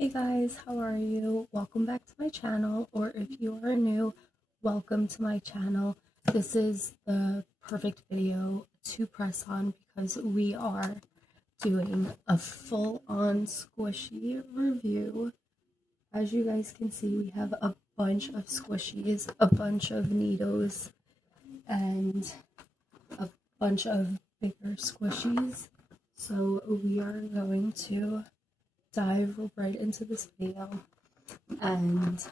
Hey guys, how are you? Welcome back to my channel, or if you are new, welcome to my channel. This is the perfect video to press on because we are doing a full-on squishy review. As you guys can see, we have a bunch of squishies, a bunch of Needos, and a bunch of bigger squishies. So we are going to dive right into this video, and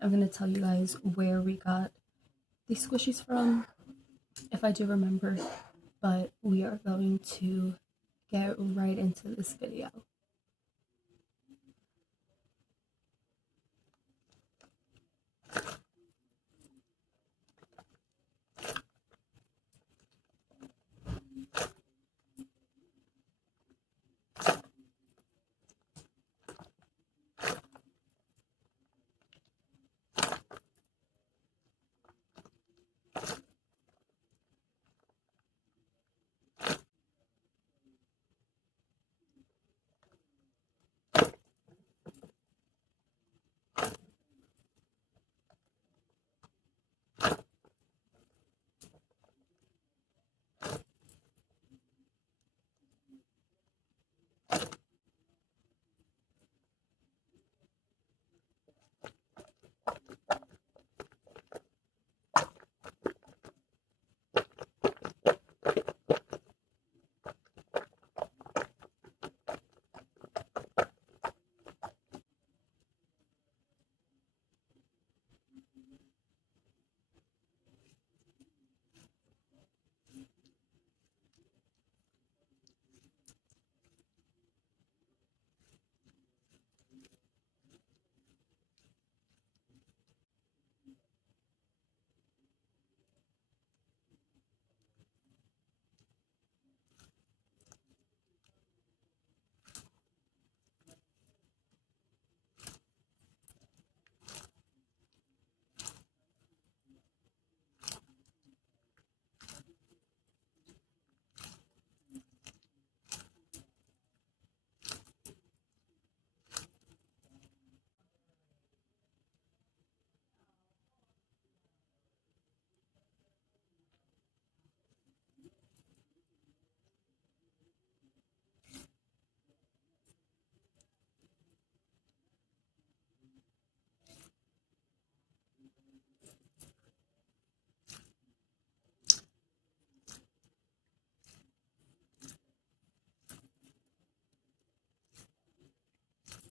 I'm gonna tell you guys where we got these squishies from, if I do remember, but we are going to get right into this video.